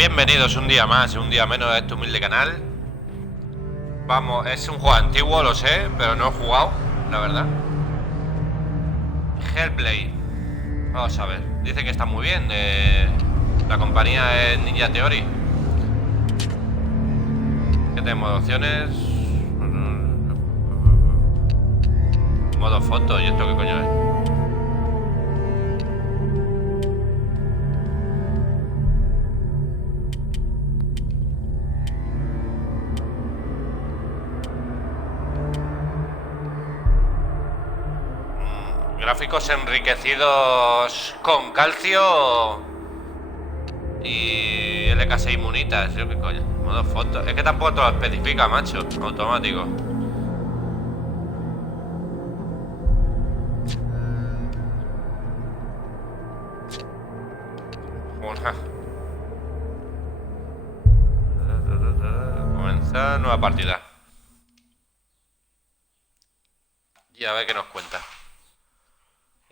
Bienvenidos un día más, un día menos a este humilde canal. Vamos, es un juego antiguo, lo sé, pero no he jugado, la verdad. Hellblade. Vamos a ver, dice que está muy bien. La compañía es Ninja Theory. ¿Qué tenemos? Opciones. Modo foto, ¿y esto qué coño es? Gráficos enriquecidos con calcio y LK6 munitas. ¿Yo qué coño? Modo foto. Es que tampoco te lo especifica, macho. Automático. Comenzar nueva partida. Y a ver qué nos cuenta.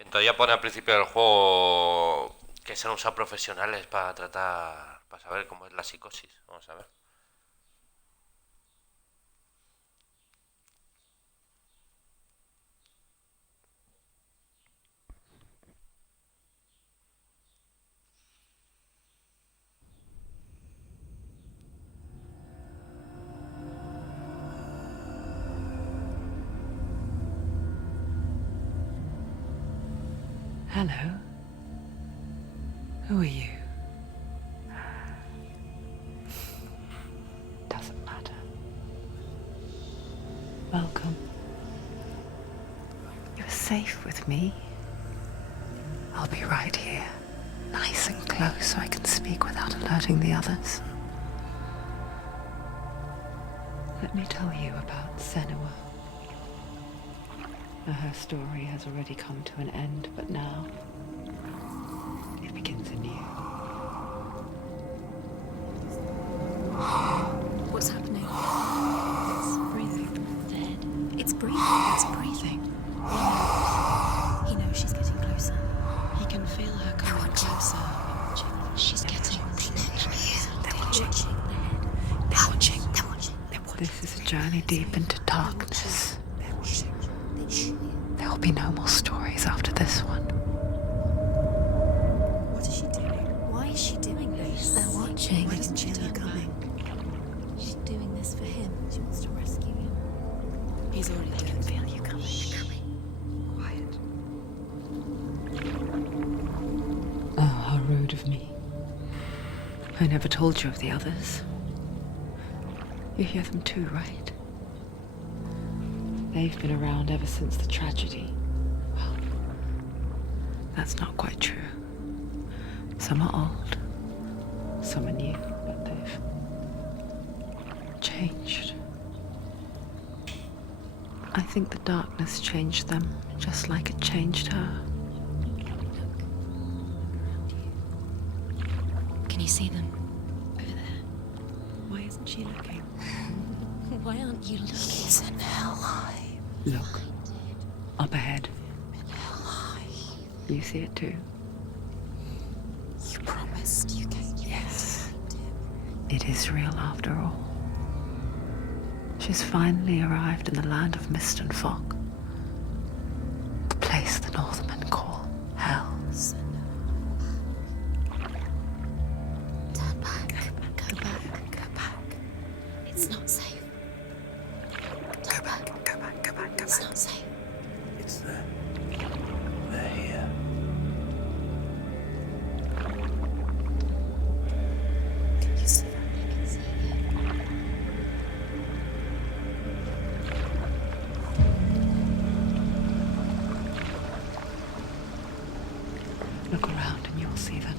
Entonces ya pone al principio del juego que se han usado profesionales para tratar, para saber cómo es la psicosis. Vamos a ver. Hello. Who are you? Doesn't matter. Welcome. You're safe with me. I'll be right here, nice and close so I can speak without alerting the others. Let me tell you about Senua. Her story has already come to an end, but now it begins anew. What's happening? It's breathing. Dead. It's breathing. It's breathing. He knows she's getting closer. He can feel her coming closer. She's getting closer. They're watching. They're watching. They're watching. This is a journey deep into darkness. There will be no more stories after this one. What is she doing? Why is she doing this? They're watching. Why doesn't she feel you coming? She's doing this for him. She wants to rescue him. He's already dead. I can feel you coming. Quiet. Oh, how rude of me. I never told you of the others. You hear them too, right? They've been around ever since the tragedy. Well, that's not quite true. Some are old, some are new, but they've changed. I think the darkness changed them, just like it changed her. Can you see them? Over there. Why isn't she looking? Why aren't you looking? He's in hell. Look, up ahead. You see it too? You promised you came. Yes. It is real after all. She's finally arrived in the land of mist and fog. The place the Northmen call Hell. Turn back. Go back. Go back. It's not safe. Go back. Go back. Go back. Go back. It's not safe. It's there. They're here. Can you see that? I can see it. Look around and you'll see them.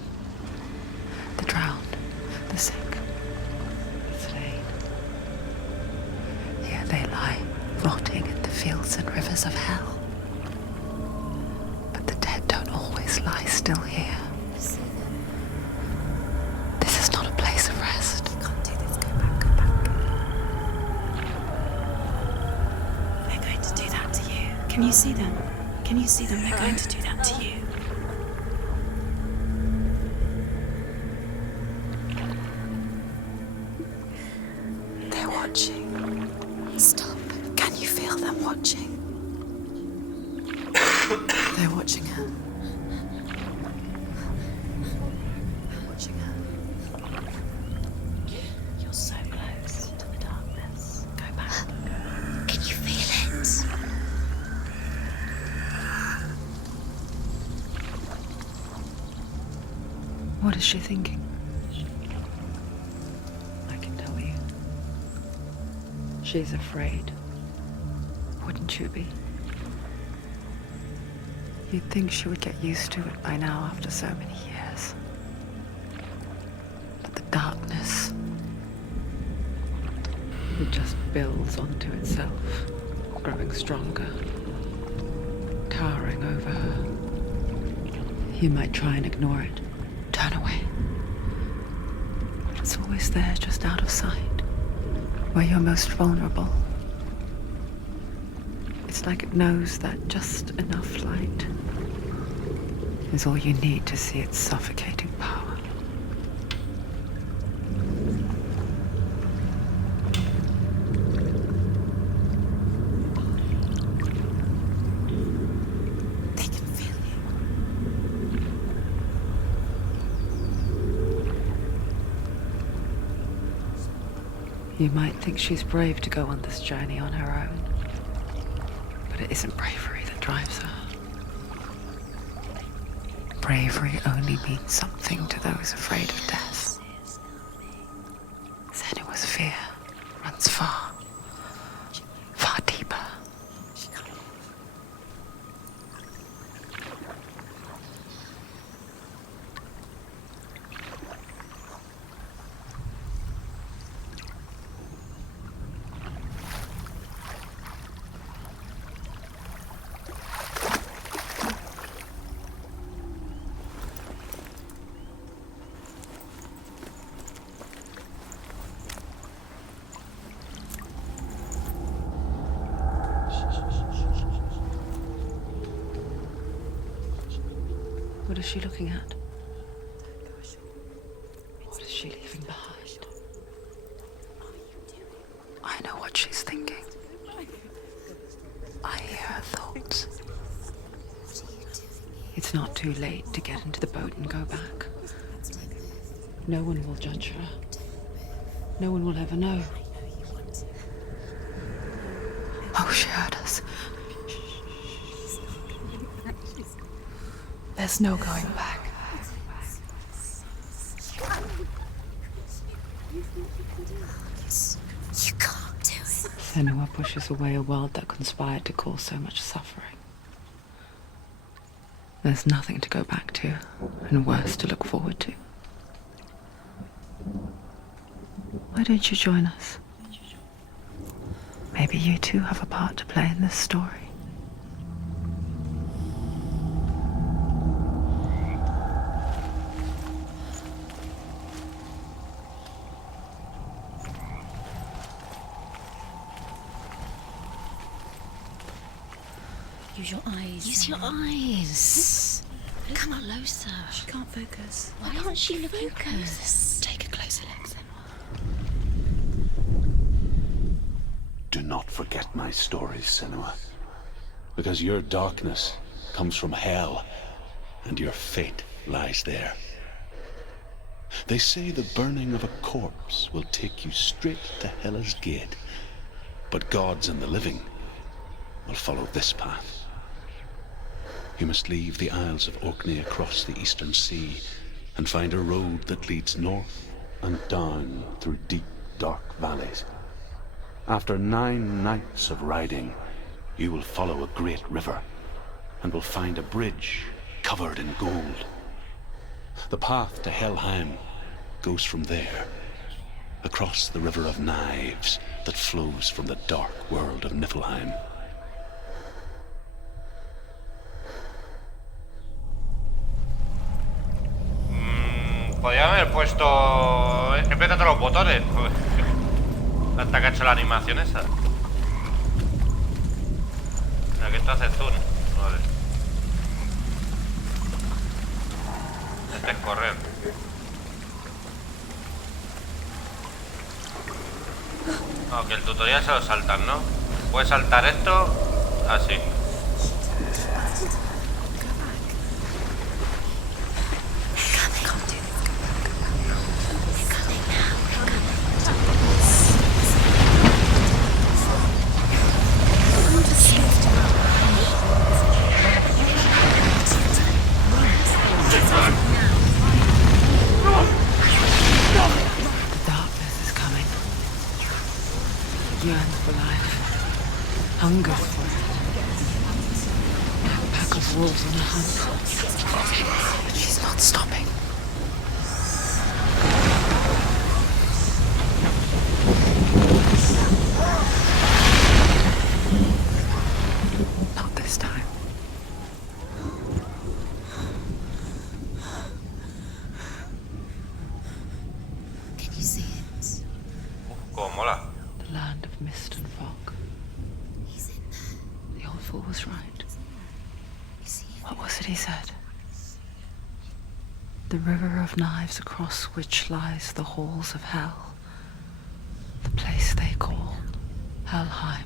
The drowned, the sick, the slain. Here they lie, rotting in the fields and rivers of hell. But the dead don't always lie still here. This is not a place of rest. You can't do this. Go back. Go back. They're going to do that to you. Can you see them? Can you see them? They're going to do that to you. watching. They're watching her. They're watching her. You're so close to the darkness. Go back. Can you feel it? What is she thinking? I can tell you. She's afraid. Wouldn't you be? You'd think she would get used to it by now after so many years. But the darkness, it just builds onto itself, growing stronger, towering over her. You might try and ignore it, turn away. But it's always there, just out of sight, where you're most vulnerable. It's like it knows that just enough light is all you need to see its suffocating power. They can feel you. You might think she's brave to go on this journey on her own, but it isn't bravery that drives her. Bravery only means something to those afraid of death. Senua's fear runs far, far deeper. What is she looking at? What is she leaving behind? I know what she's thinking. I hear her thoughts. It's not too late to get into the boat and go back. No one will judge her. No one will ever know. Oh, she heard us. There's no going back. You can't do it. Senua pushes away a world that conspired to cause so much suffering. There's nothing to go back to, and worse to look forward to. Why don't you join us? Maybe you too have a part to play in this story. Use your eyes. Use your eyes. Come on. Closer. She can't focus. Why can't she focus? Take a closer look, Senua. Do not forget my stories, Senua. Because your darkness comes from hell, and your fate lies there. They say the burning of a corpse will take you straight to Hela's gate, but gods and the living will follow this path. You must leave the Isles of Orkney across the eastern sea and find a road that leads north and down through deep, dark valleys. After 9 nights of riding, you will follow a great river and will find a bridge covered in gold. The path to Helheim goes from there, across the river of knives that flows from the dark world of Niflheim. Podría haber puesto... He apretado los botones. Hasta que ha hecho la animación esa. Mira, que esto hace zoom. Vale. Este es correr. Aunque el tutorial se lo saltan, ¿no? Puedes saltar esto así. The darkness is coming. It yearns for life. Hungers for it. A pack of wolves on a hunt. But she's not stopping. Not this time. Can you see it? Como mola. The land of mist and fog. He's in there. The old fool was right. You see it? What was it he said? The river of knives across which lies the halls of hell. The place they call Helheim.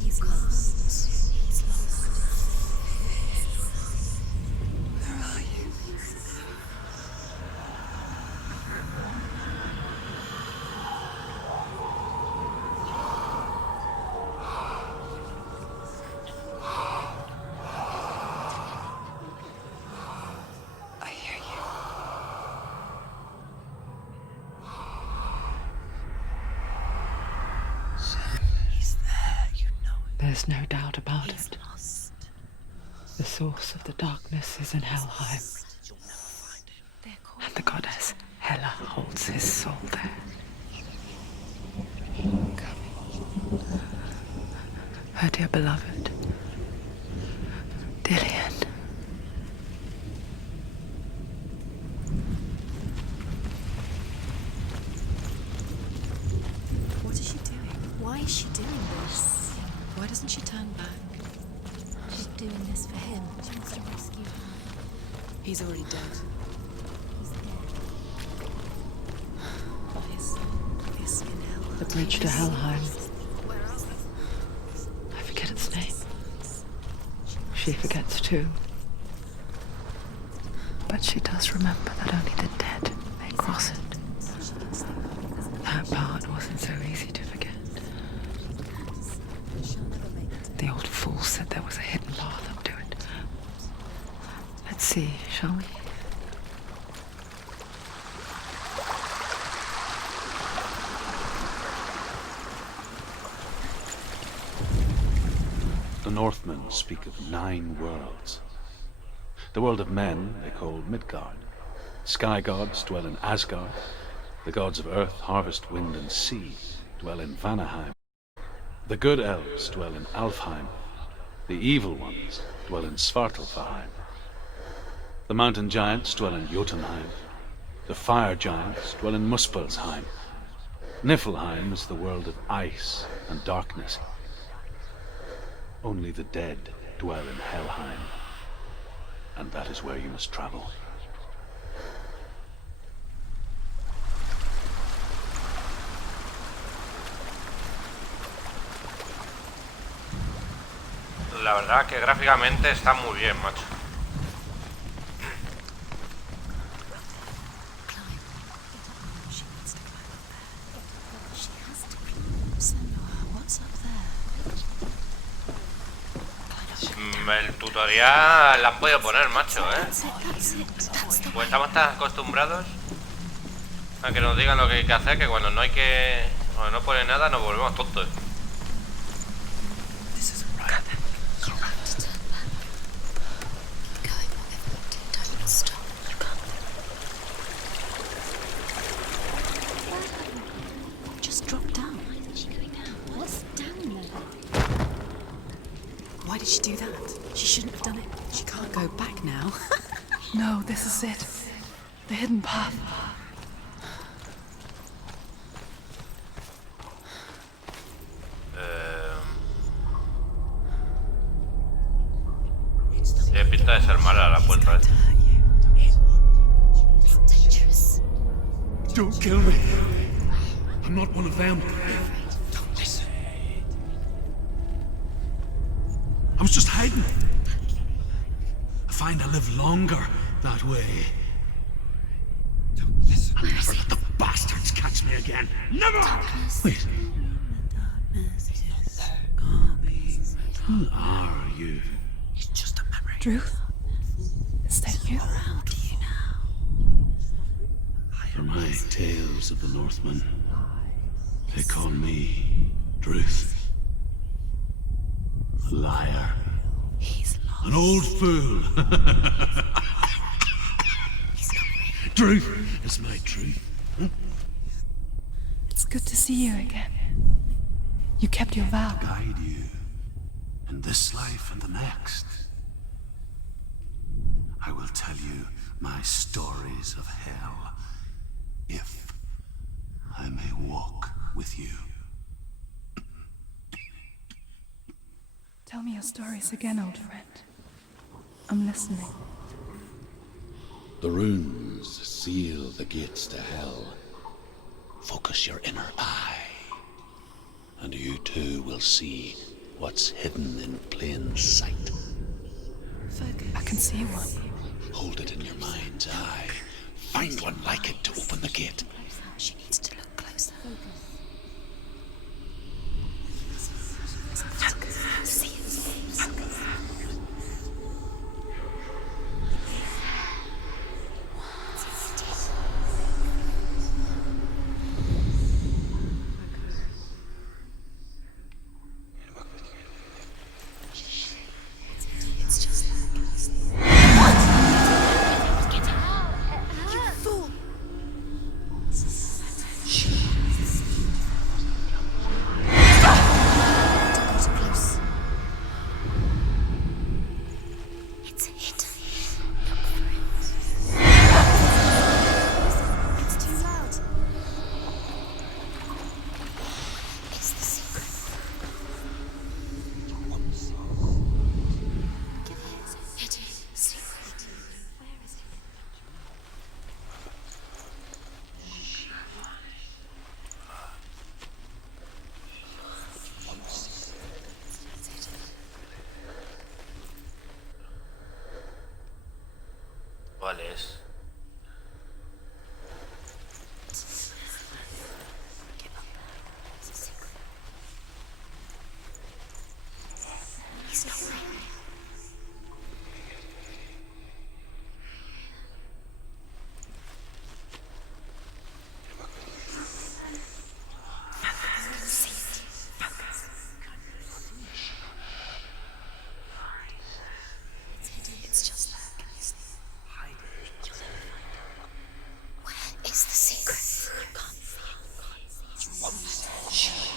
He's lost. He's lost. Where are you? I hear you. He's there, you know it. There's no doubt about He's it. lost. The source of the darkness is in Helheim, They're called and the goddess Hela holds his soul there. Her dear beloved, Dillian. What is she doing? Why is she doing this? Why doesn't she turn back? She's doing this for him. She wants to rescue him. He's already dead. He's dead. This in hell. The bridge to Helheim. I forget its name. She forgets too. But she does remember that only the dead may cross it. That part wasn't so easy to forget. The old fool said there was a hidden path up to it. Let's see, shall we? The Northmen speak of 9 worlds. The world of men they call Midgard. Sky gods dwell in Asgard. The gods of earth, harvest, wind, and sea dwell in Vanaheim. The good elves dwell in Alfheim. The evil ones dwell in Svartalfheim. The mountain giants dwell in Jotunheim. The fire giants dwell in Muspelheim. Niflheim is the world of ice and darkness. Only the dead dwell in Helheim, and that is where you must travel. La verdad que gráficamente está muy bien, macho. She needs to climb up there. She has to climb. Senua, what's up there? El tutorial la han podido poner, macho, That's it. That's the Pues way. estamos tan acostumbrados a que nos digan lo que hay que hacer que cuando no hay que... Cuando no pone nada nos volvemos tontos. This isn't right. You have to turn back. Keep going, whatever you do, don't stop. Just drop down. Why is she going down? What's down there? Why did she do that? She shouldn't have done it. She can't go back now. No, this is it. The hidden path. Tiene pinta de ser mala la puerta, It's dangerous. Don't kill me. I'm not one of them. Don't listen. I was just hiding. I find I live longer that way. I'll never let the bastards catch me again. Never! Wait. Who are you? It's just a memory. Druth? Is that you? How do you know? For my tales of the Northmen, they call me Druth. A liar. He's lost. An old fool. Truth is my truth. It's good to see you again. You kept your vow. Guide you in this life and the next. I will tell you my stories of hell, if I may walk with you. Tell me your stories again, old friend. I'm listening. The runes seal the gates to hell. Focus your inner eye, and you too will see what's hidden in plain sight. I can see one. Hold it in your mind's eye. Find one like it to open the gate. She needs to look closer. See it. It's just that. Get out! You fool! Don't get close. It's hidden. Look for it. It's too loud. It's the secret. Give it. It is secret. Where is it? ¿Cuál es? Give up. It's a secret. He's not real. It's just that. Where is the secret? You can't see it. You won't see it.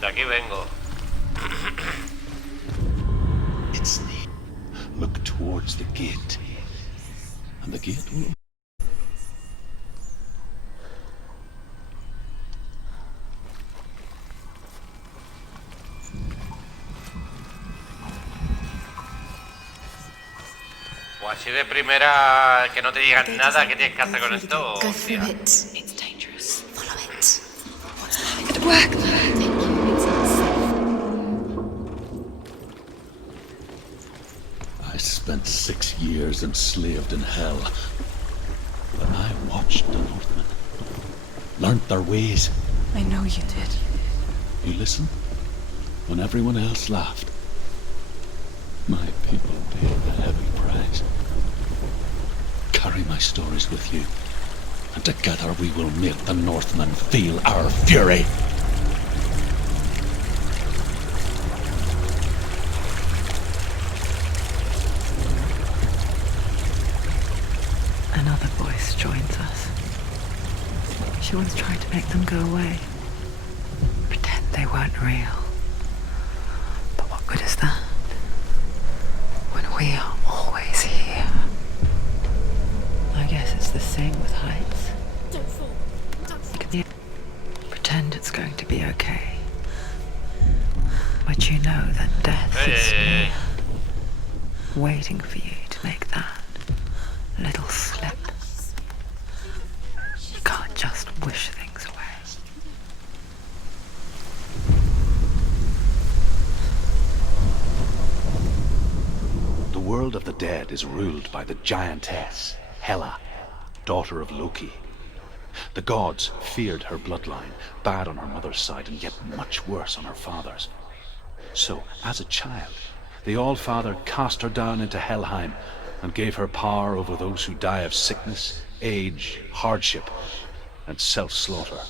De aquí vengo. It's near. Look towards the gate, and the gate will. O así de primera que no te digan nada, ¿qué tienes que hacer con esto? Go through Hostia. it. It's dangerous. Follow it. It worked! Thank you. It's unsafe. I spent 6 years enslaved in hell, but I watched the Northmen, learnt their ways. I know you did. You listen when everyone else laughed. My people paid a heavy price. Carry my stories with you, and together we will make the Northmen feel our fury. Another voice joins us. She once tried to make them go away. Pretend they weren't real. But what good is that? When we are always playing with heights. Don't fall. You can pretend it's going to be okay. But you know that death is waiting for you to make that little slip. You can't just wish things away. The world of the dead is ruled by the giantess, Hela, daughter of Loki. The gods feared her bloodline, bad on her mother's side and yet much worse on her father's. So, as a child, the All-Father cast her down into Helheim and gave her power over those who die of sickness, age, hardship, and self-slaughter.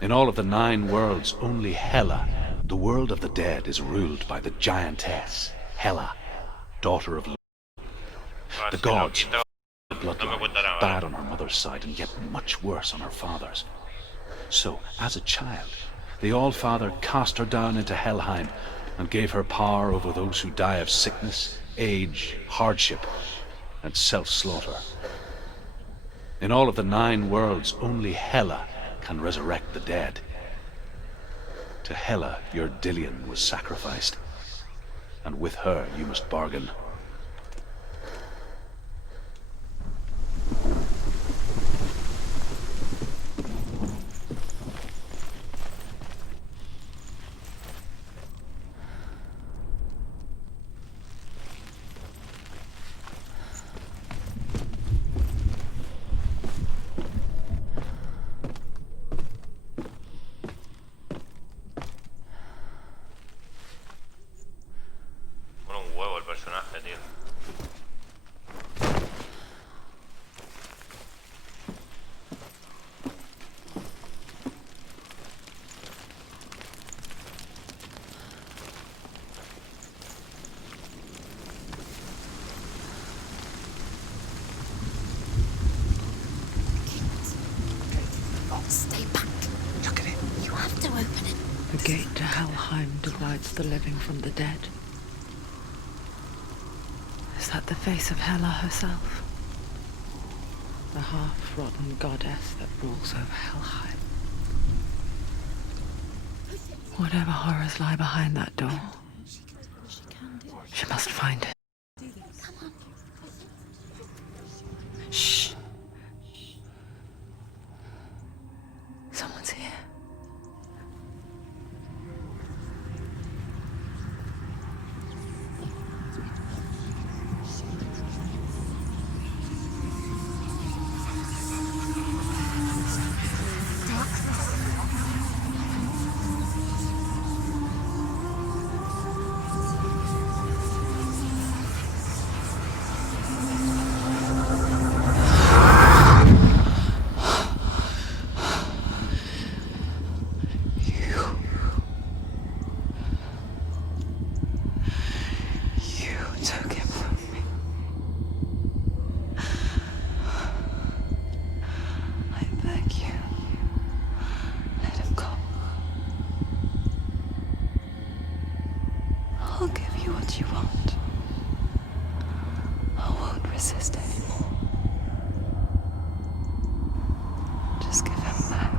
In all of the 9 worlds, only Hela, the world of the dead, is ruled by the giantess, Hela, daughter of Loki. The gods, bloodline, bad on her mother's side and yet much worse on her father's. So, as a child, the All-Father cast her down into Helheim and gave her power over those who die of sickness, age, hardship, and self-slaughter. In all of the 9 worlds, only Hela can resurrect the dead. To Hela, your Dillion was sacrificed, and with her you must bargain. Bueno, un huevo el personaje, tío. Stay back. Look at it. You have to open it. The gate to Helheim divides the living from the dead. Is that the face of Hela herself? The half-rotten goddess that rules over Helheim. Whatever horrors lie behind that door, she must find it. Shh. Someone's here. You took him from me. I beg you, let him go. I'll give you what you want. I won't resist anymore. Just give him back.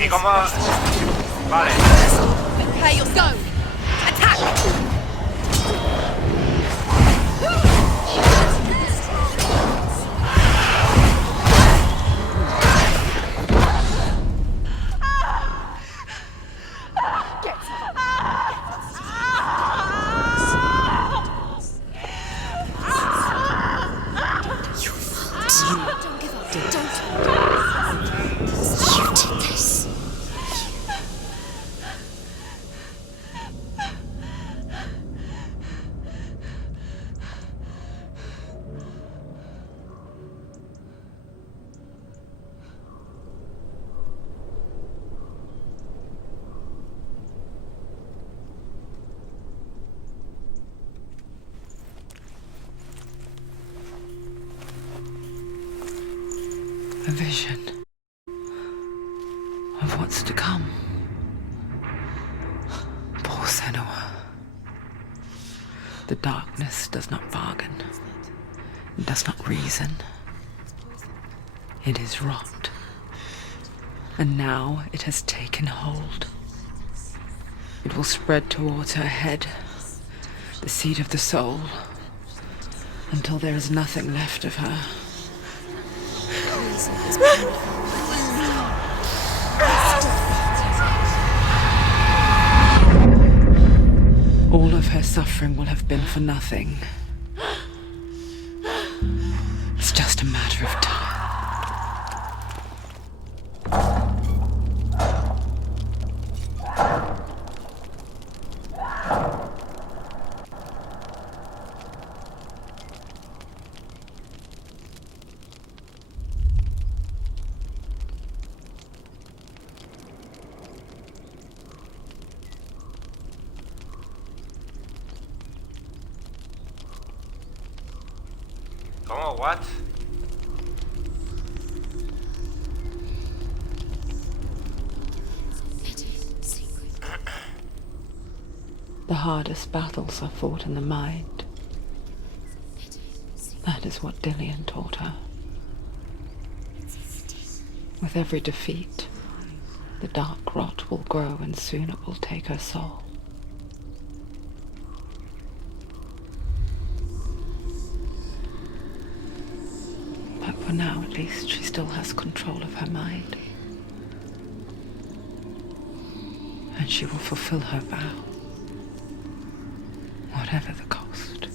¿Y cómo? Vale. Prepare your go. Attack. Don't give up. Don't. You did this. A vision of what's to come. Poor Senua. The darkness does not bargain. It does not reason. It is rot. And now it has taken hold. It will spread towards her head, the seat of the soul, until there is nothing left of her. All of her suffering will have been for nothing. It's just a matter of time. ¿Cómo? What? The hardest battles are fought in the mind. That is what Dillian taught her. With every defeat, the dark rot will grow and soon it will take her soul. But for now, at least, she still has control of her mind. And she will fulfill her vow, whatever the cost.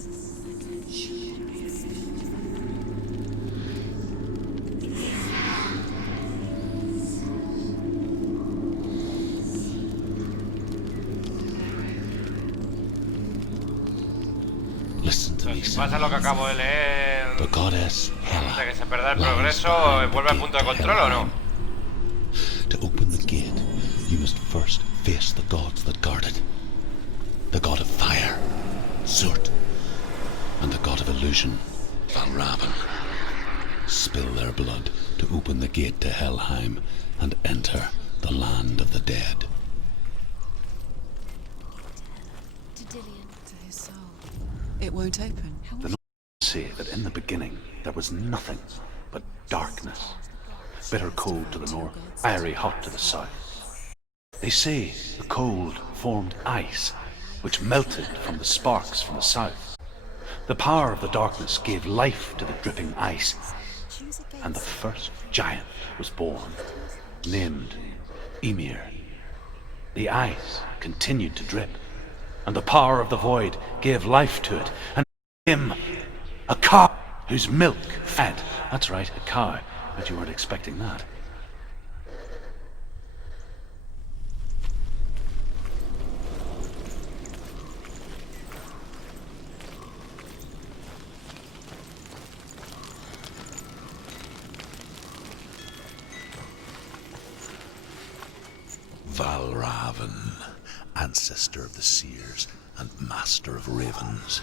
Listen to me, Si pasa lo que acabo de leer, the goddess hasta Hela. que se pierda el lies progreso, behind the ¿vuelve al gate punto de to control o no? Helheim. To open the gate, you must first face the gods that guard it. The god of fire, Zurt, and the god of illusion, Valravan. Spill their blood to open the gate to Helheim and enter the land of the dead. To Dillian. To his soul. It won't open. The Norse say that in the beginning there was nothing but darkness. Bitter cold to the north, fiery hot to the south. They say the cold formed ice, which melted from the sparks from the south. The power of the darkness gave life to the dripping ice, and the first giant was born, named Ymir. The ice continued to drip, and the power of the void gave life to it, and him a cow whose milk fed. That's right, a cow. Bet you weren't expecting that. Valravan, ancestor of the seers and master of ravens.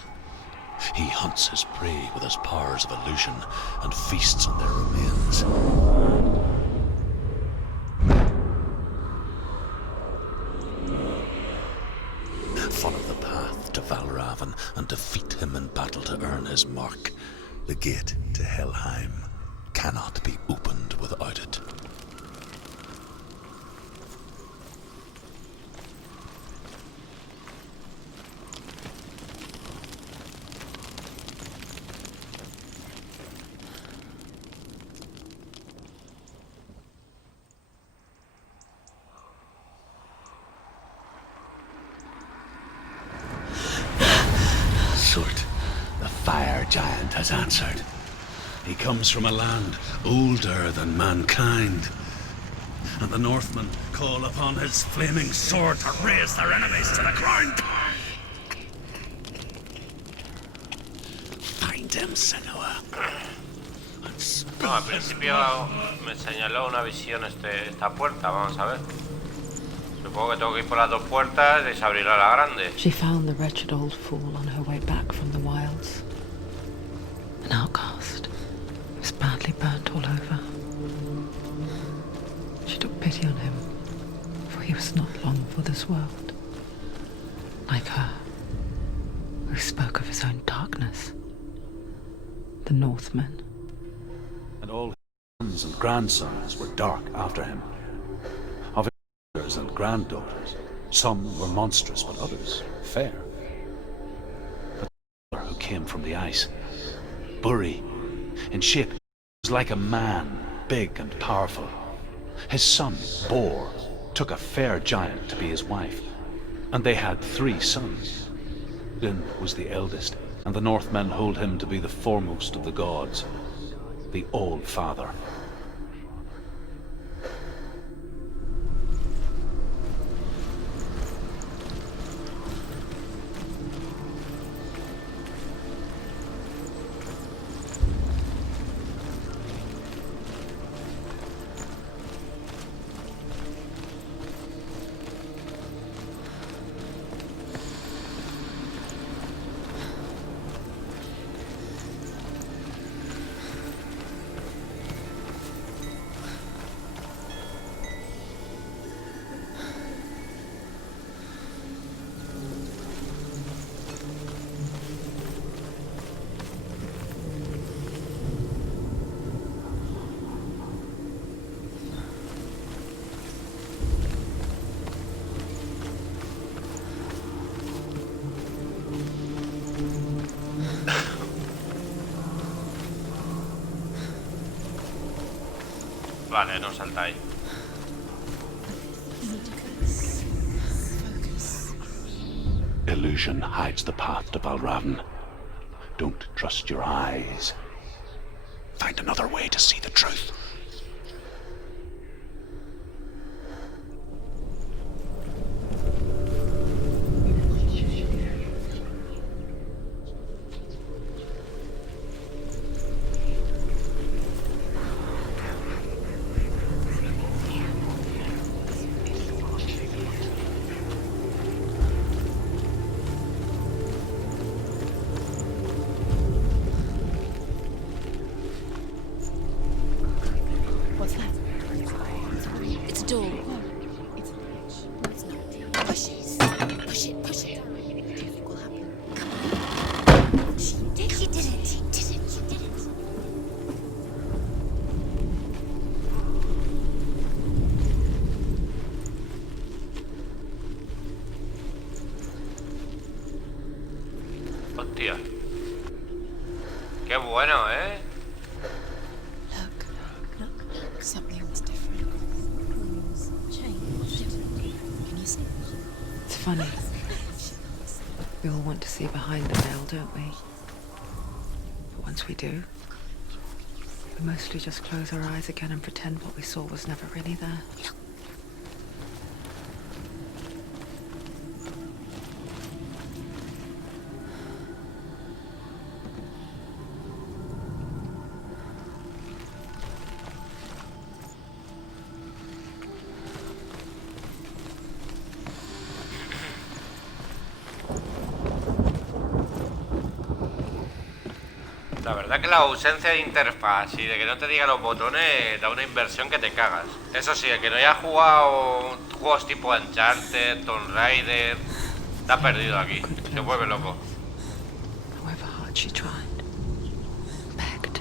He hunts his prey with his powers of illusion and feasts on their remains. Follow the path to Valravan and defeat him in battle to earn his mark. The gate to Helheim cannot be opened without it. has answered. He comes from a land older than mankind. And the Northmen call upon his flaming sword to raise their enemies to the ground. Find him, Senua. No, al principio me señaló una visión esta puerta, vamos a ver. Supongo que tengo que ir por las dos puertas y se abrirá la grande. She found the wretched old fool on her way back from the wilds. An outcast. He was badly burnt all over. She took pity on him, for he was not long for this world. Like her, who spoke of his own darkness. The Northmen. And all his sons and grandsons were dark after him. Of his daughters and granddaughters, some were monstrous, but others fair. But the who came from the ice, Buri, in shape, was like a man, big and powerful. His son, Bor, took a fair giant to be his wife, and they had 3 sons. Din was the eldest, and the Northmen hold him to be the foremost of the gods, the All-Father. Vale, no saltáis. Illusion hides the path to Valravn. Don't trust your eyes. Find another way to see the truth. What's that? It's a door. It's a latch. No, it's not. Push it. Push it. Push it. What do you think will happen? Come on. She did it. She did it. She did it. Hostia. Qué bueno, ¿eh? Look. Something's different. Changed. Can you see? It's funny. We all want to see behind the veil, don't we? But once we do, we mostly just close our eyes again and pretend what we saw was never really there. La verdad que la ausencia de interfaz y de que no te diga los botones da una inversión que te cagas. Eso sí, el que no haya jugado juegos tipo Uncharted, Tomb Raider, te ha perdido aquí. Se vuelve loco. However hard she tried, begged.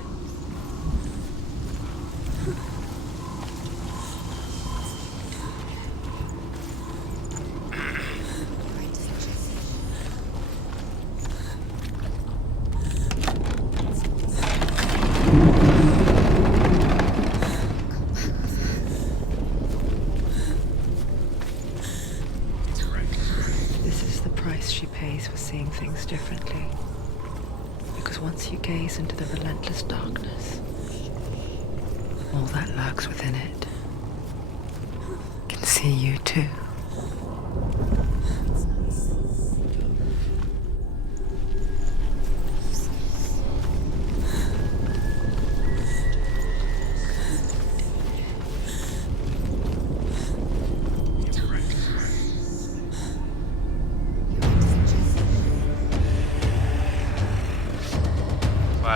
This is the price she pays for seeing things differently. Because endless darkness, all that lurks within it, can see you too.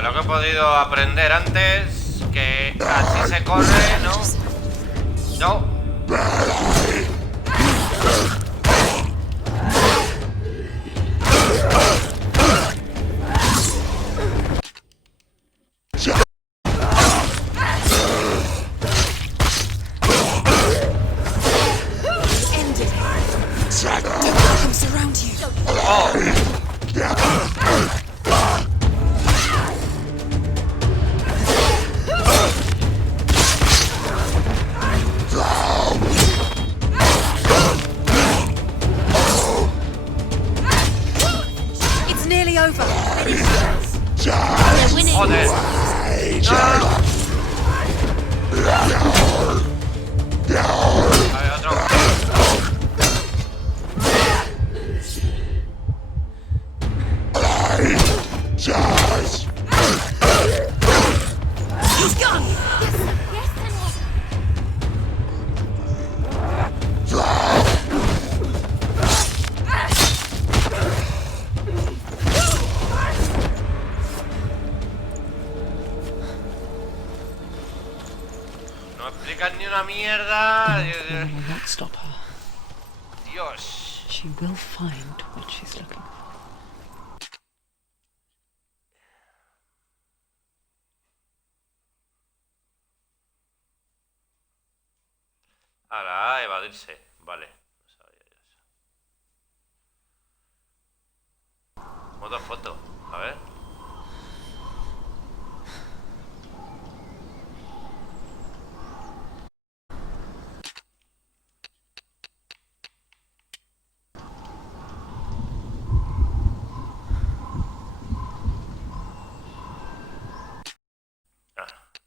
Lo que he podido aprender antes, que así se corre, ¿no? No. Joder. A ver, otro. No explican ni una mierda. Nothing will not stop her. Dios. She will find what she's looking for. Ahora, evadirse. Vale. No sabía yo eso. Modo foto. A ver.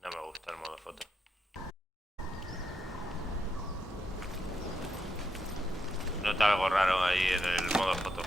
No me gusta el modo foto. Nota algo raro ahí en el modo foto.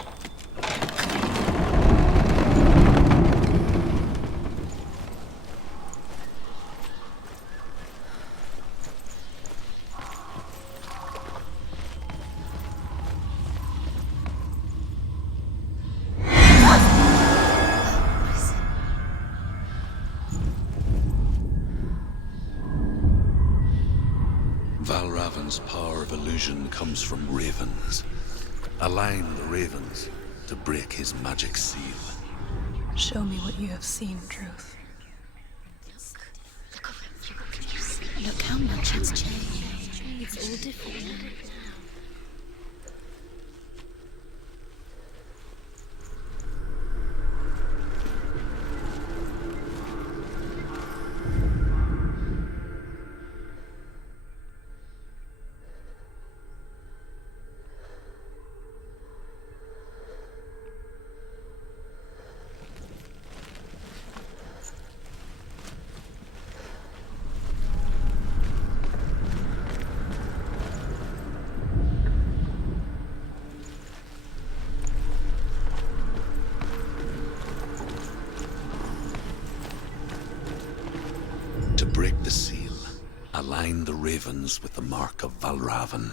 Valravan's power of illusion comes from ravens. Align the ravens to break his magic seal. Show me what you have seen, Truth. Look how much it's changed. It's all different now. To break the seal, align the ravens with the mark of Valravan.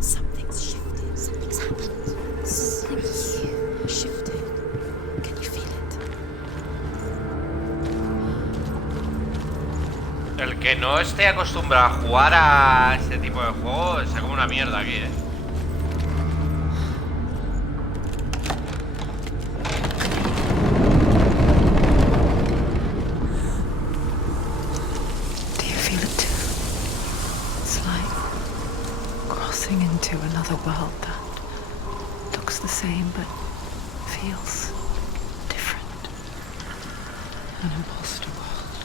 Something's shifted. Something's happened. Something's shifted. Can you feel it? El que no esté acostumbrado a jugar a este tipo de juegos está como una mierda aquí, another world that looks the same but feels different. An imposter world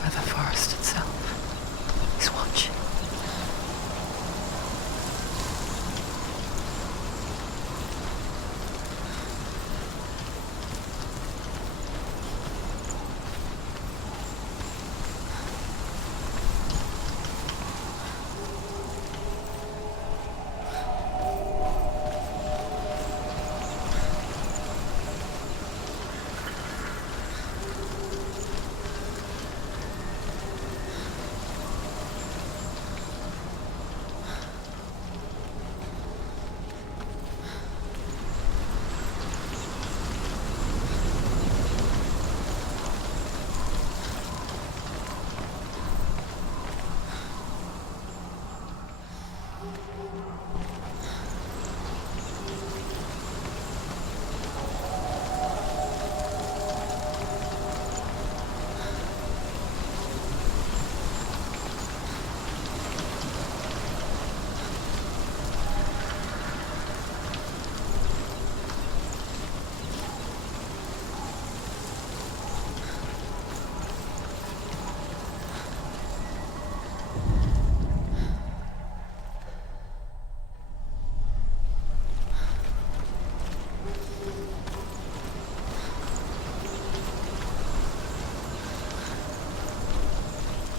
where the forest itself is watching.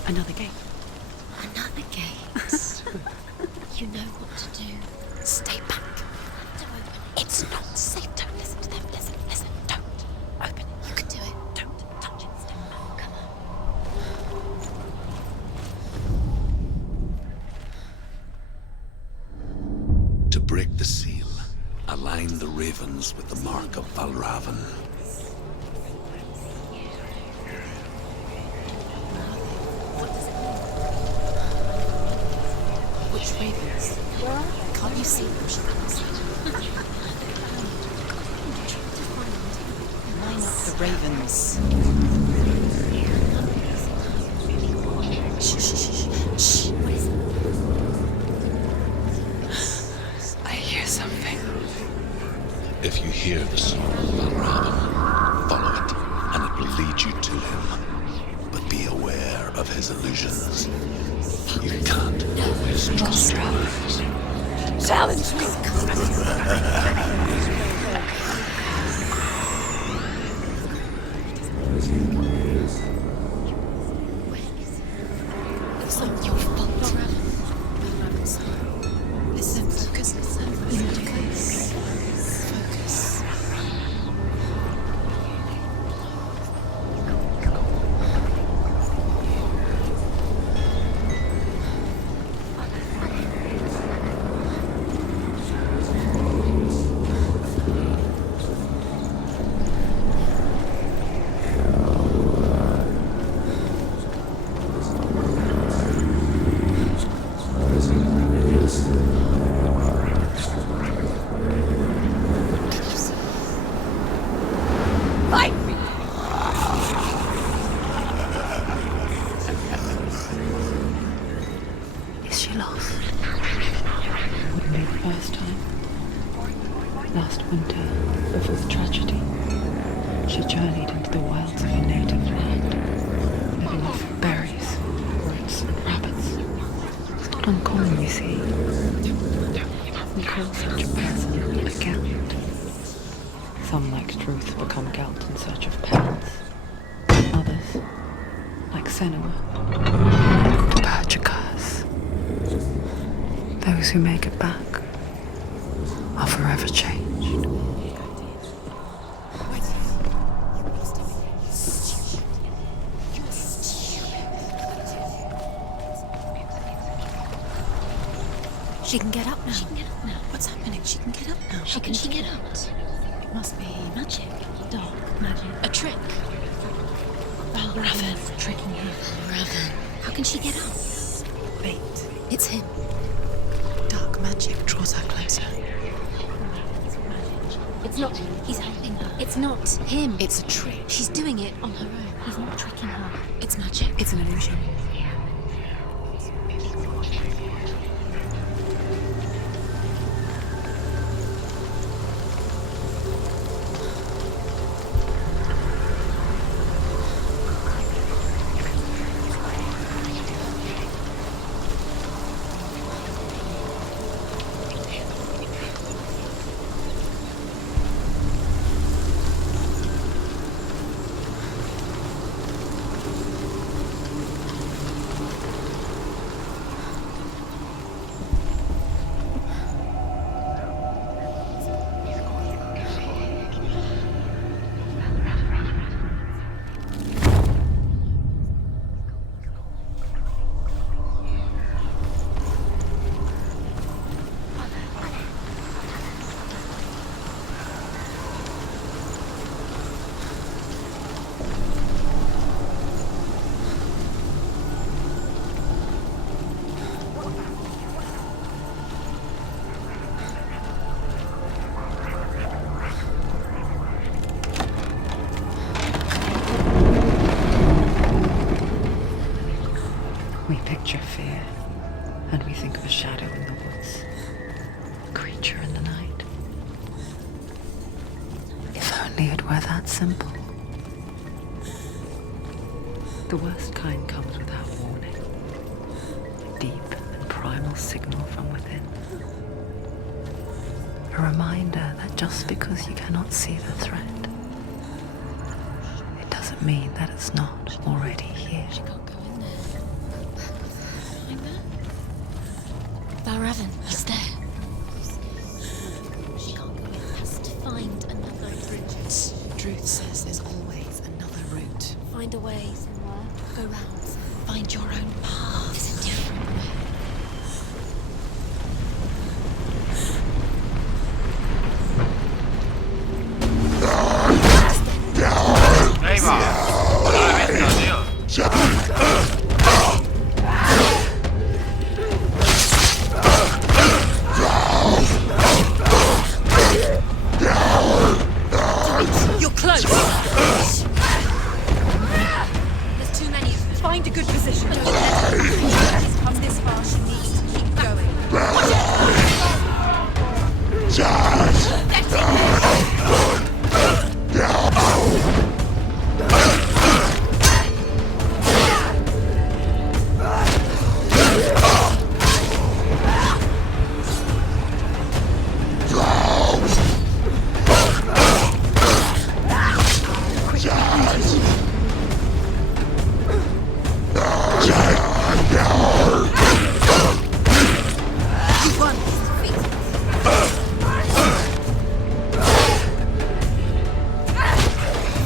Another gate. Another gate. You know what to do. Stay back. Don't open it. It's not safe. Don't listen to them. Listen. Don't open it. You can do it. Don't touch it. Stay back. Come on. To break the seal, align the ravens with the mark of Valravan. Which ravens? Can't you see them? Line up the ravens. Shh. What is it? I hear something. If you hear the song of Valravan, follow it, and it will lead you to him. But be aware of his illusions. You can't always trust your eyes. Challenge me. It's not your fault. Listen, focus. Focus. Is she lost? Wouldn't be the first time. Last winter, before the tragedy, she journeyed into the wilds of her native land, living off of berries, roots, and rabbits. It's not uncommon, you see. We call such a person a Gelt. Some, like Truth, become Gelt in search of penance. Others, like Senua, to purge a curse. Those who make it back are forever changed. She can get up now. What's happening? She can get up now. How can she get out? It must be Magic. dark magic. A trick. Valravan tricking her. Raven. How can she get out? Bait. It's him. Dark magic draws her closer. It's not him. He's helping her. It's not him. It's a trick. She's doing it on her own. He's not tricking her. It's magic. It's an illusion. picture fear, and we think of a shadow in the woods, a creature in the night. If only it were that simple. The worst kind comes without warning. A deep and primal signal from within. A reminder that just because you cannot see the threat, it doesn't mean that it's not already here. She can't go in there. Behind there? Valravan, he's there. She can't go in. Has to find another route. Truth says there's always another route. Find a way somewhere. Go round. Find your own path. There's a different way. Ahí va. No lo he visto, tío. You're close. There's too many of them. Find a good position. Don't let her. She's come this far, she needs to keep going.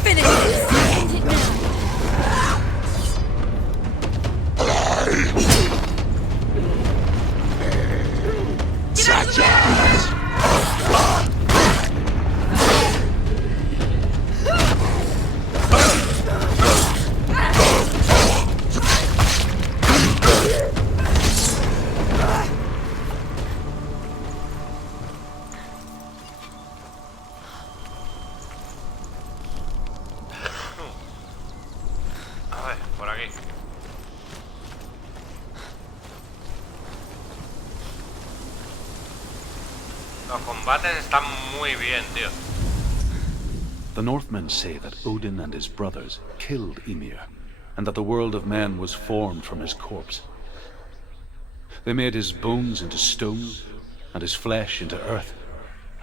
Finish this. End it now. Get out of the way! A ver, por aquí. Los combates están muy bien, tío. The Northmen say that Odin and his brothers killed Ymir, and that the world of men was formed from his corpse. They made his bones into stone, and his flesh into earth,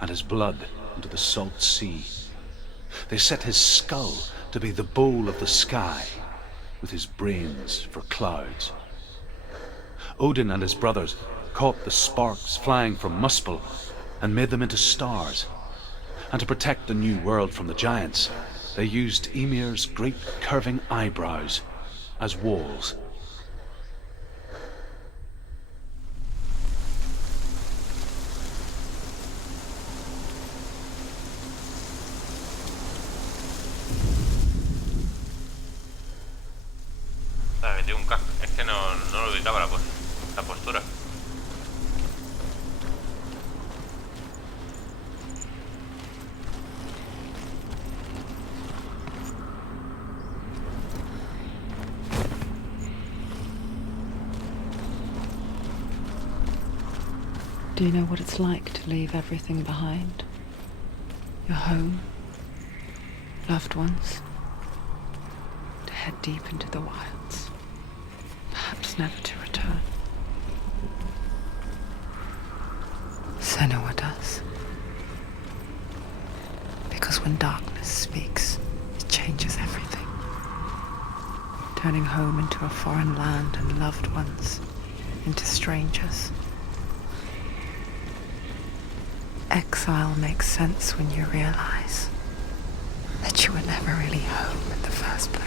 and his blood into the salt sea. They set his skull to be the bowl of the sky, with his brains for clouds. Odin and his brothers caught the sparks flying from Muspel and made them into stars. And to protect the new world from the giants, they used Ymir's great curving eyebrows as walls. Ah, que tengo un casco. Es que no lo ubicaba la postura. Do you know what it's like to leave everything behind? Your home, loved ones, to head deep into the wilds, perhaps never to return. Senua does. Because when darkness speaks, it changes everything. Turning home into a foreign land and loved ones into strangers. Exile makes sense when you realize that you were never really home in the first place.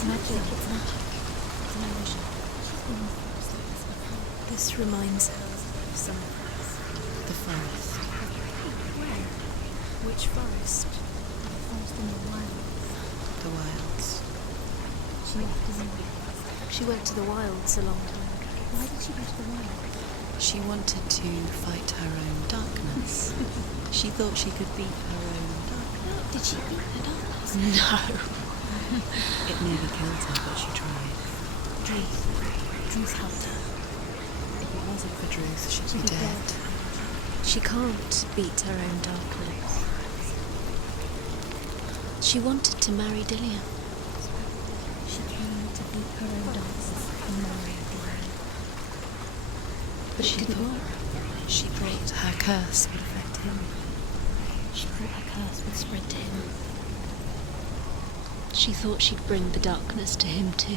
It's magic. It's magic. It's an illusion. This reminds her of something. The forest. Where? Which forest? The forest in the wilds. The wilds. She left us in the wilds. She went to the wilds a long time ago. Why did she go to the wilds? She wanted to fight her own darkness. She thought she could beat her own darkness. Did she beat her darkness? No. It nearly killed her, but she tried. Druth helped her. If it wasn't for Druth, she'd be dead. She can't beat her own darkness. She wanted to marry Dillian. She came to beat her own darkness and marry Dillian. But she thought her curse would affect him. She thought her curse would spread to him. She thought she'd bring the darkness to him too.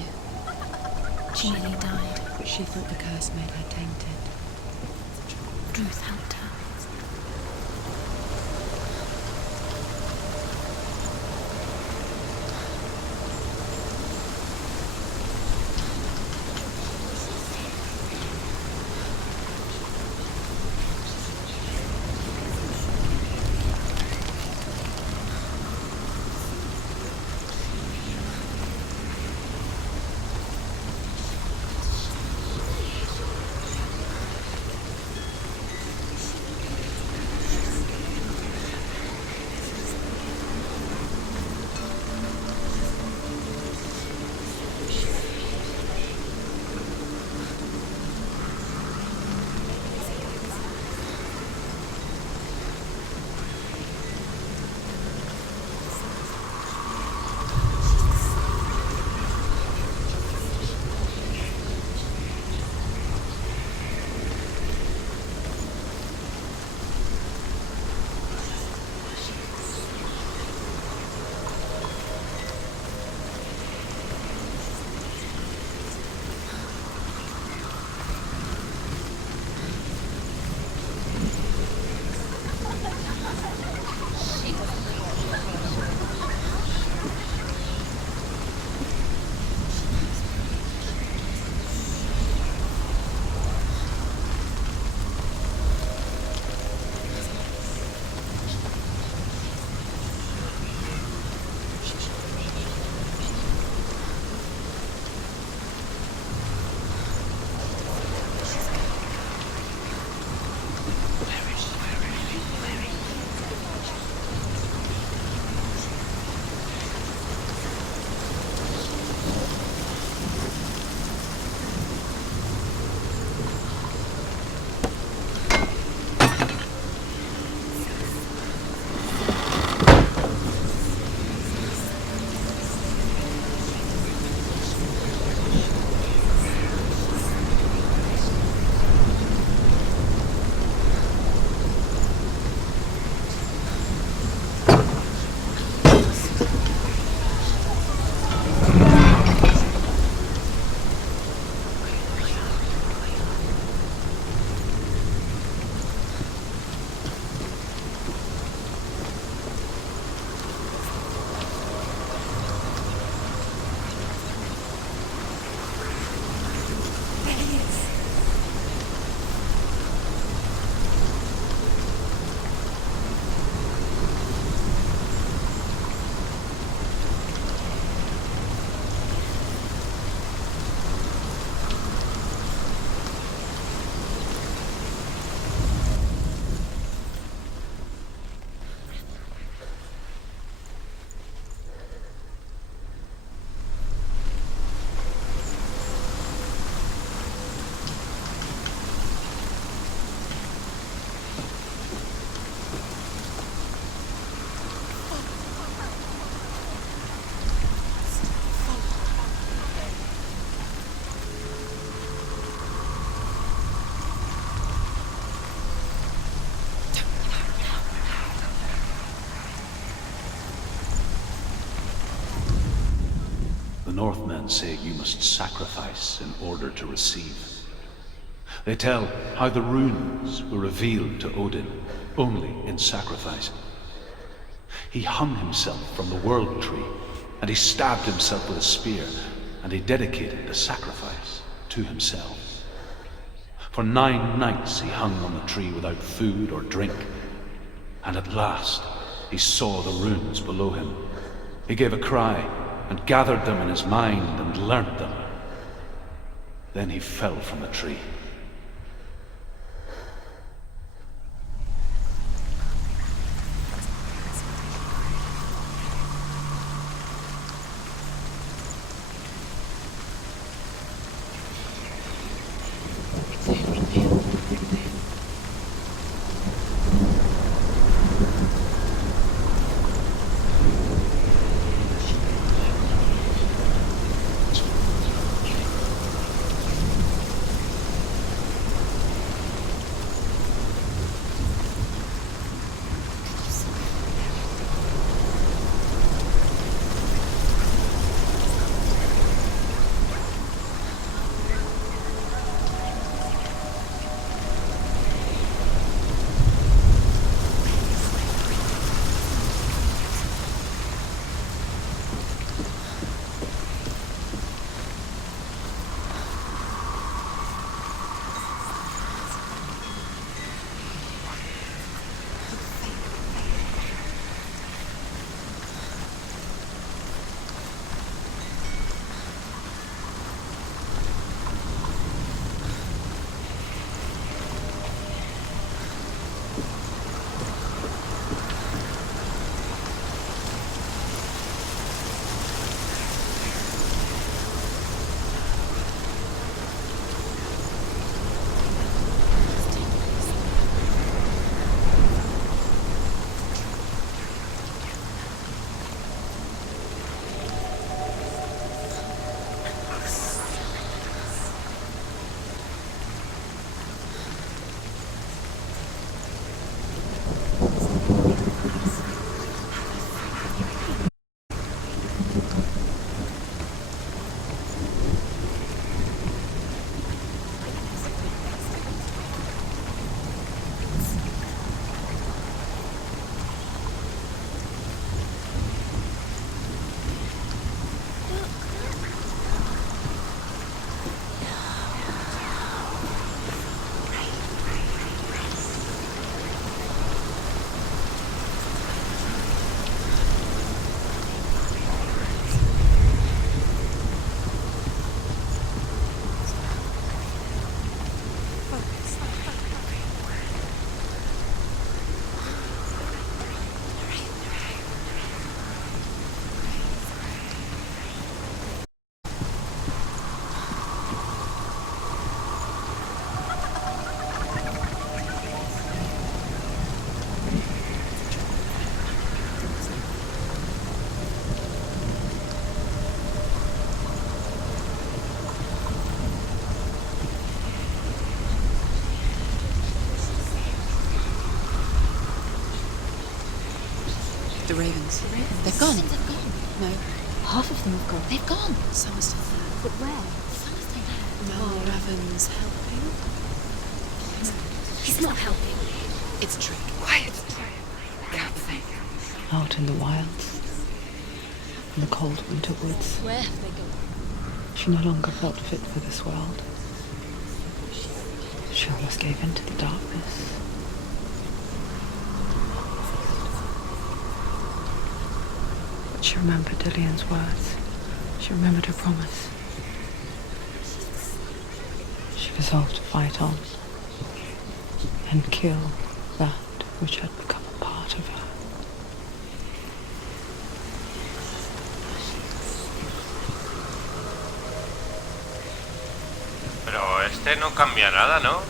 She nearly died. But she thought the curse made her tainted. Druth helped her. The Northmen say you must sacrifice in order to receive. They tell how the runes were revealed to Odin only in sacrifice. He hung himself from the world tree and he stabbed himself with a spear, and he dedicated the sacrifice to himself. For 9 nights he hung on the tree without food or drink, and at last he saw the runes below him. He gave a cry and gathered them in his mind and learnt them. Then he fell from the tree. The ravens. They've gone. No. Half of them have gone. They've gone. Some are still there. But where? Some are still there. No, Raven's helping. He's not helping. It's a trick. Quiet. Can't think. Out in the wilds, in the cold winter woods, Where have they gone? she no longer felt fit for this world. She almost gave in to the darkness. But she remembered Dillian's words. She remembered her promise. She resolved to fight on and kill that which had become a part of her. Pero este no cambia nada, ¿no?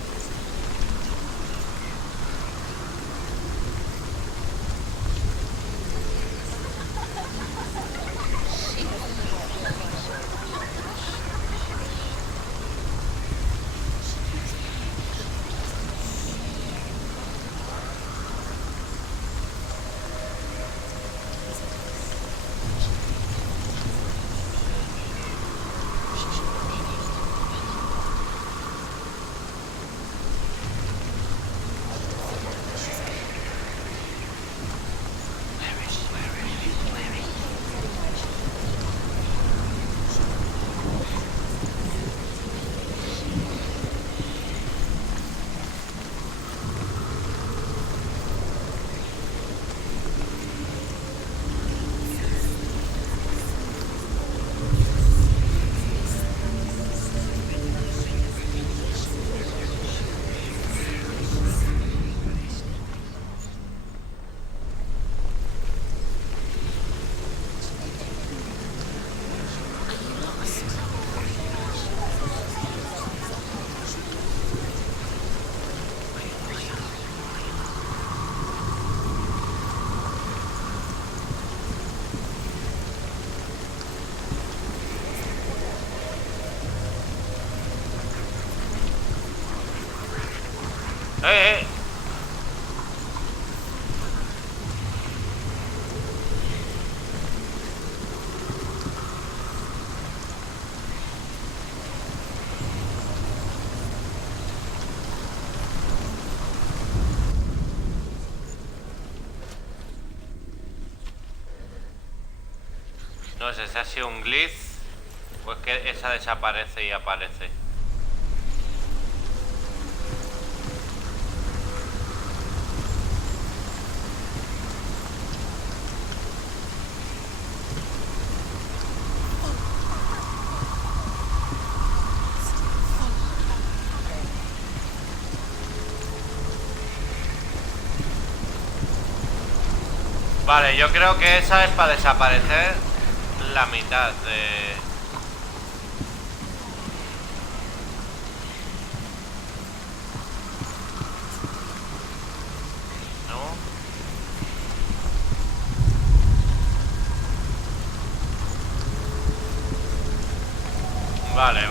No sé si ha sido un glitch o es que esa desaparece y aparece. Vale, yo creo que esa es para desaparecer la mitad de... ¿No? Vale.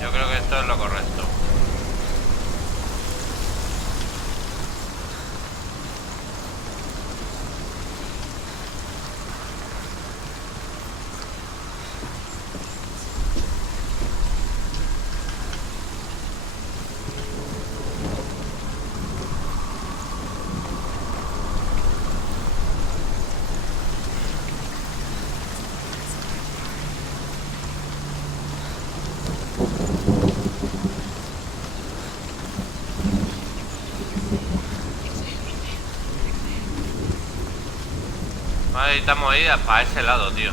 Yo creo que esto es lo correcto. Necesitamos ir para ese lado, tío.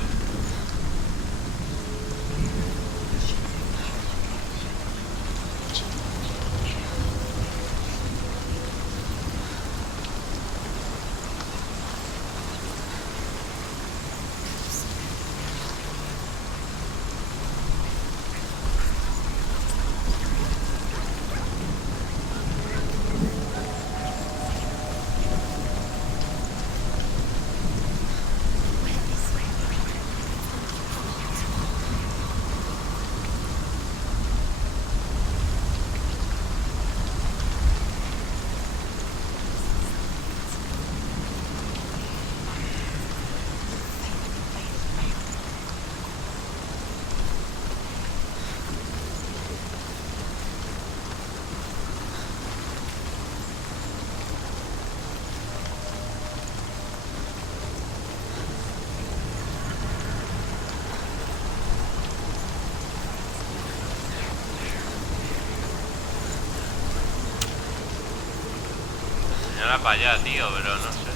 Señora para allá, tío, pero no sé.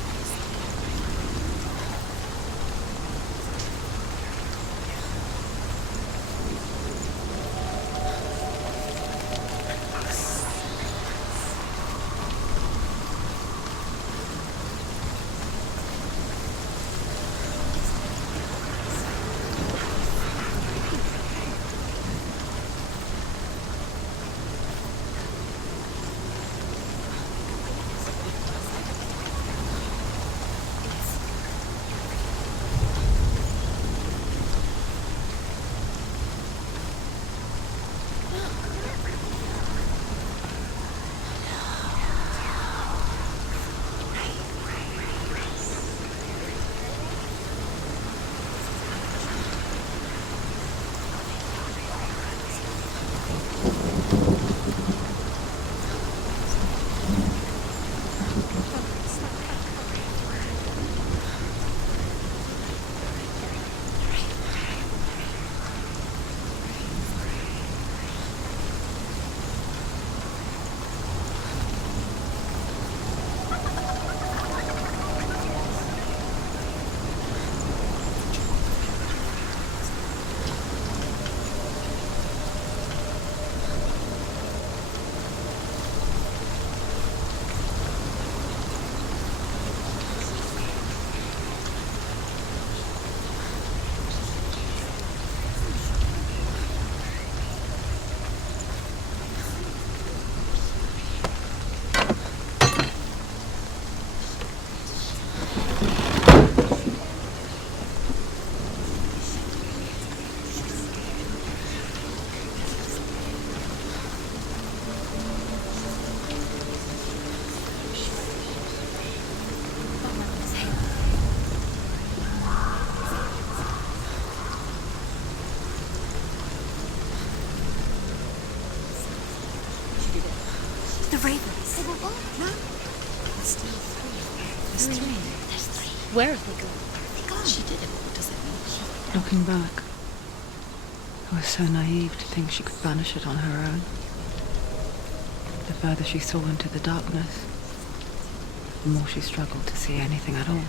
The ravens. No. There's still three. There's three. Where have they gone? They're gone. She did it. What does it mean? Looking back, I was so naive to think she could banish it on her own. The further she saw into the darkness, the more she struggled to see anything at all.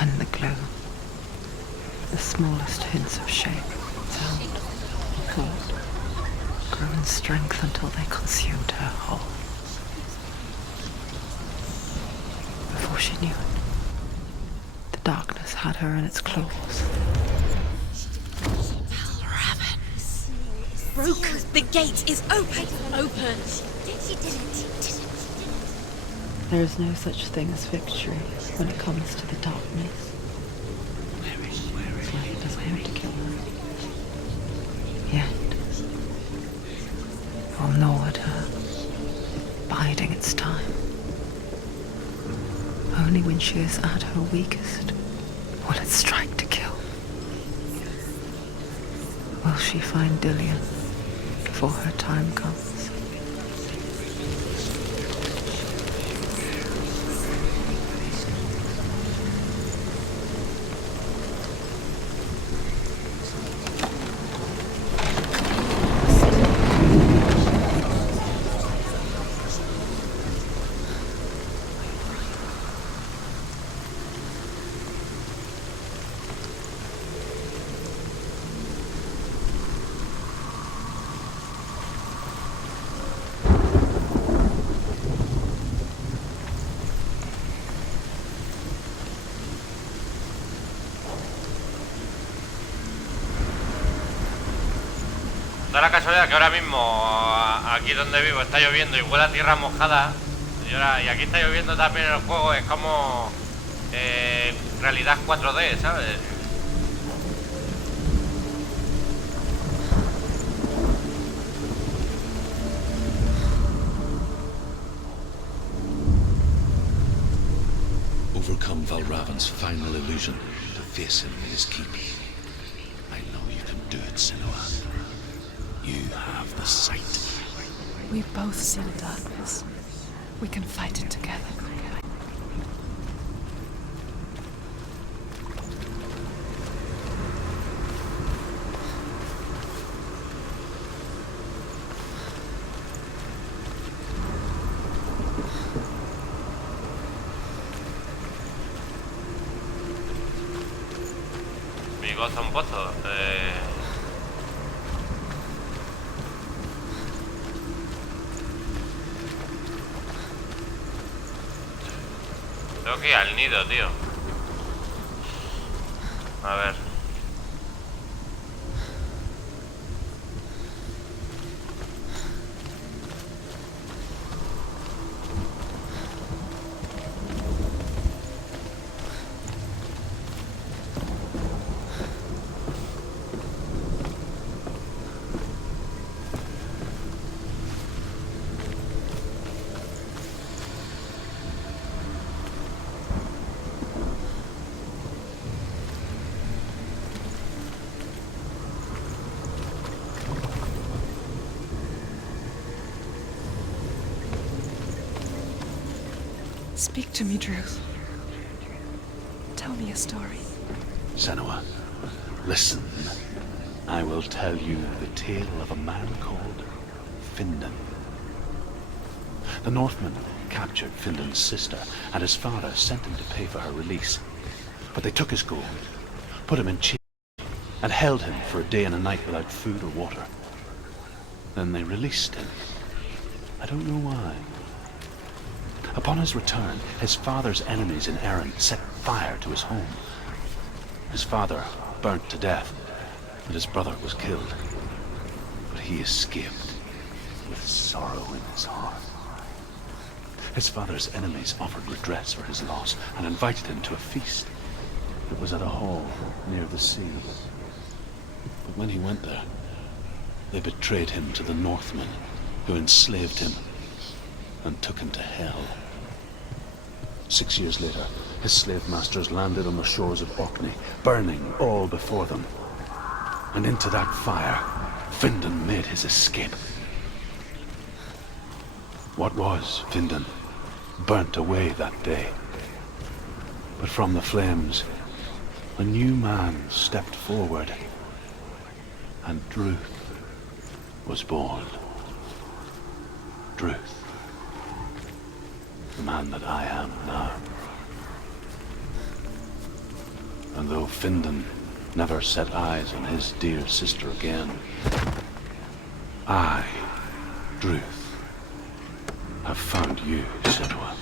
And the glow, the smallest hints of shape, sound, thought, grew in strength until they consumed her whole. Before she knew it, the darkness had her in its claws. Broke. The gate is open. Open. She did it. There is no such thing as victory when it comes to the darkness. It's like it doesn't want to kill her. Yet, it will gnaw at her, biding its time. Only when she is at her weakest will it strike to kill. Will she find Dillian before her time comes? Da la casualidad que ahora mismo aquí donde vivo está lloviendo y huele a tierra mojada. Y aquí está lloviendo también el juego. Es como realidad 4D, ¿sabes? Overcome Valravan's final illusion to face him in his keep. I know you can do it, Senua. You have the sight. We've both seen darkness. We can fight it together. Mi gozo un pozo. Tengo que ir al nido, tío. A ver. Speak to me, Druth. Tell me a story. Senua, listen. I will tell you the tale of a man called Findan. The Northmen captured Findan's sister, and his father sent him to pay for her release. But they took his gold, put him in chains, and held him for a day and a night without food or water. Then they released him. I don't know why. Upon his return, his father's enemies in Erin set fire to his home. His father burnt to death, and his brother was killed. But he escaped with sorrow in his heart. His father's enemies offered redress for his loss and invited him to a feast. It was at a hall near the sea. But when he went there, they betrayed him to the Northmen, who enslaved him and took him to hell. 6 years later, his slave masters landed on the shores of Orkney, burning all before them. And into that fire, Findan made his escape. What was Findan burnt away that day. But from the flames, a new man stepped forward, and Druth was born. Druth, the man that I am now. And though Findan never set eyes on his dear sister again, I, Druth, have found you, Senua.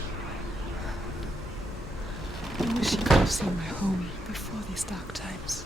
I wish you could have seen my home before these dark times.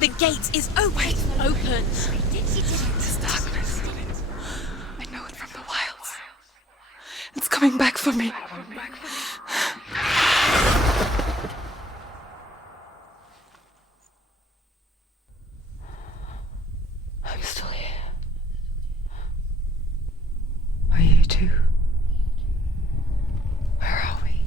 The gate is open. Open. This darkness. I know it from the wilds. It's coming back for me. I'm still here. Are you too? Where are we?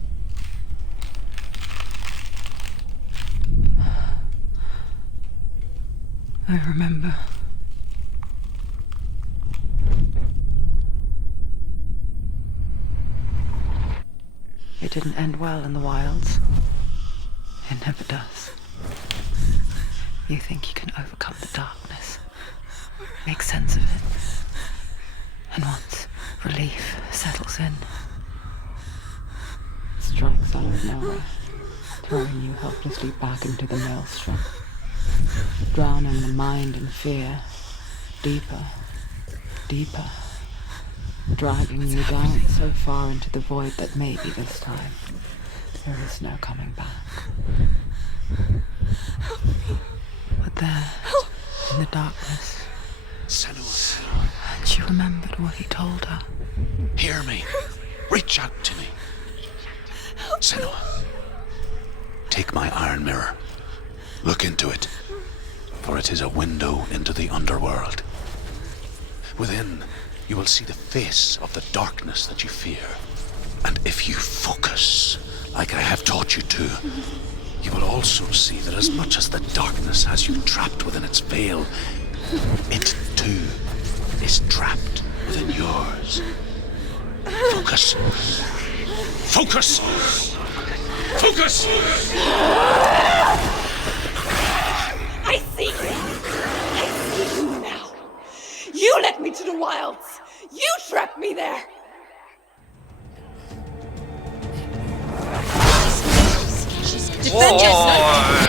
I remember. It didn't end well in the wilds. It never does. You think you can overcome the darkness, make sense of it, and once relief settles in, it strikes out of nowhere, throwing you helplessly back into the maelstrom, drowning the mind in fear, deeper, deeper, dragging you down so far into the void that maybe this time there is no coming back. But there, in the darkness, Senua, she remembered what he told her. hear me. Reach out to me. Senua, take my iron mirror. Look into it, for it is a window into the underworld. Within, you will see the face of the darkness that you fear. And if you focus, like I have taught you to, you will also see that as much as the darkness has you trapped within its veil, it too is trapped within yours. Focus. Focus! Focus! I see you! I see you now! You led me to the wilds! You trapped me there! Defend yourself!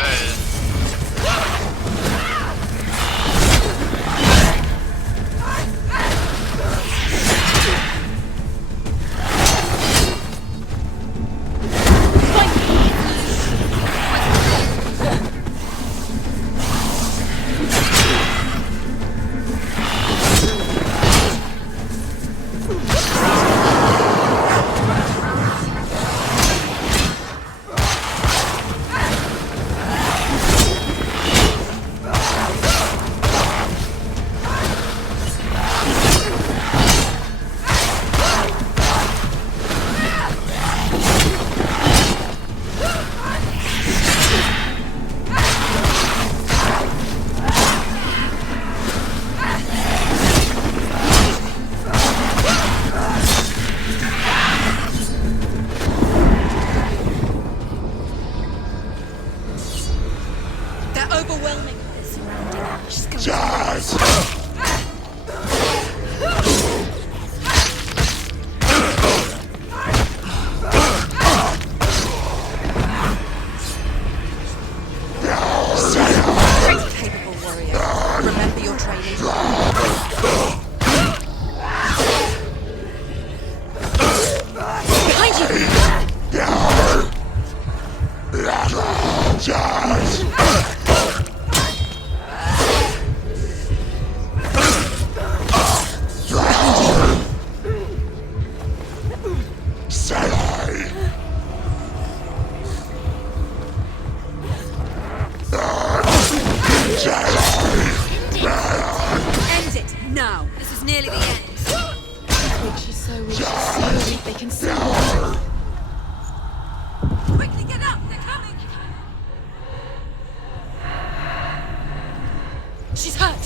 Capable warrior. Remember your training. Behind you! End it now. This is nearly the end. She's so weak. She's so weak. They can see her. Quickly get up! They're coming! She's hurt.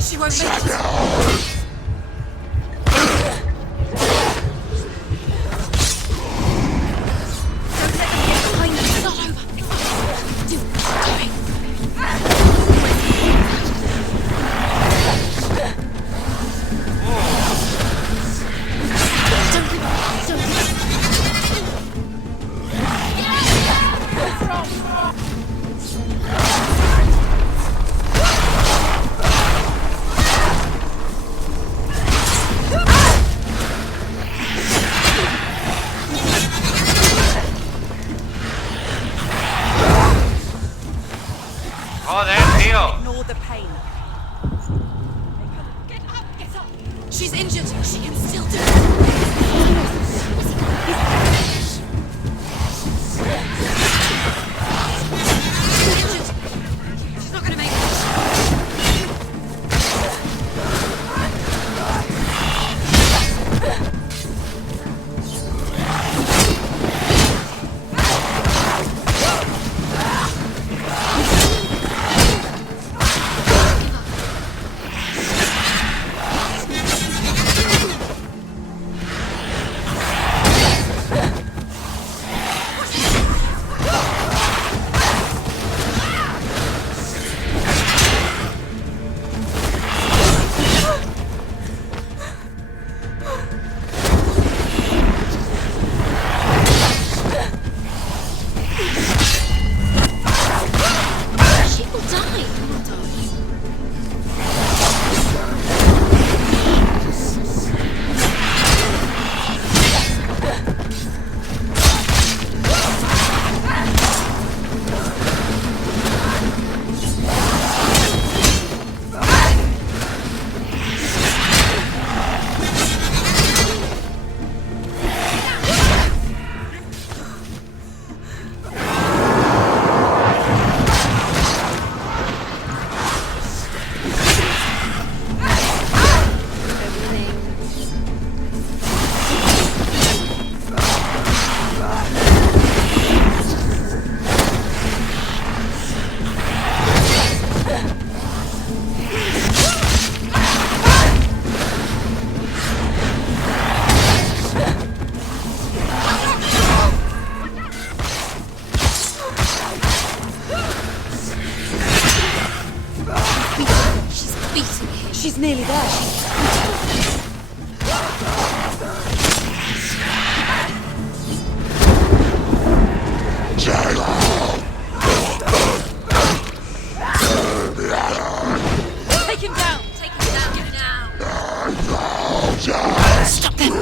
She won't make it. Don't let them get behind you. It's not over. Do what you're doing. Don't give up. Don't give up. Joder, tío. Ignore the pain. Get up! Get up! She's injured. She can still do it. She's injured. She's not going to make it. She will die. She's beating him. She's nearly there. Take him down. Take him down. Get down. Stop them.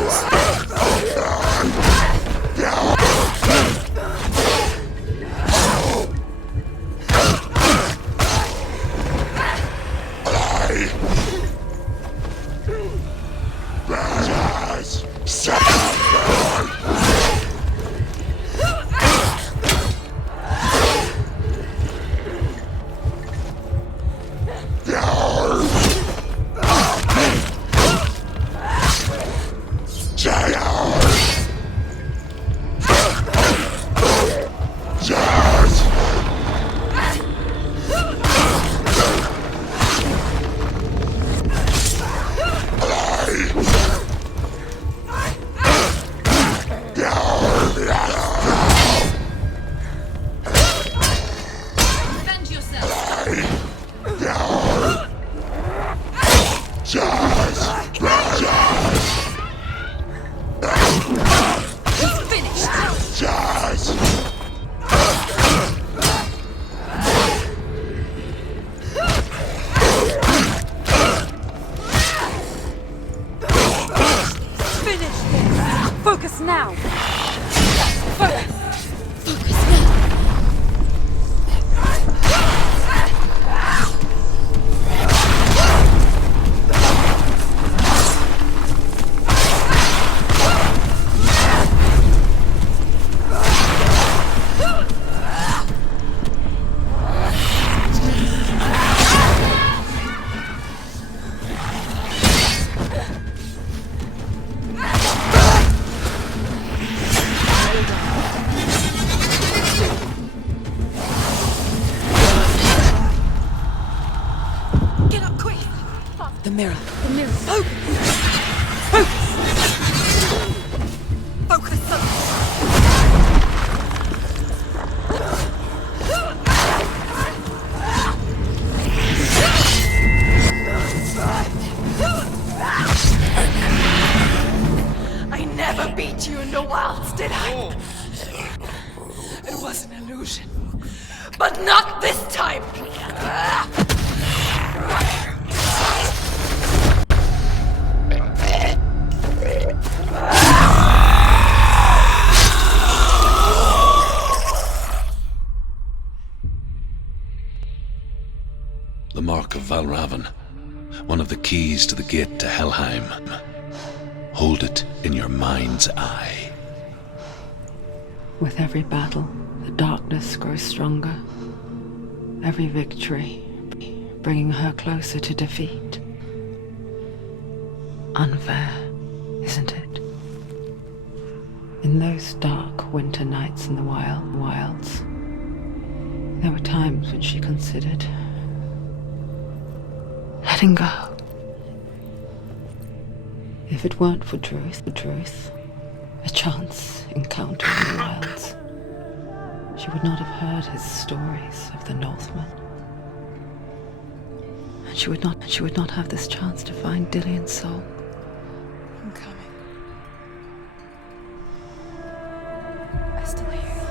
now. The mirror. The mirror. Focus. I never beat you in the wilds, did I? It was an illusion. But not this time! The Mark of Valravan, one of the keys to the gate to Helheim. Hold it in your mind's eye. With every battle, the darkness grows stronger. Every victory, bringing her closer to defeat. Unfair, isn't it? In those dark winter nights in the wilds, there were times when she considered letting go. If it weren't for truth, a chance encounter in the wilds, she would not have heard his stories of the Northmen. And she would not have this chance to find Dillion's soul. I'm coming. I still hear you.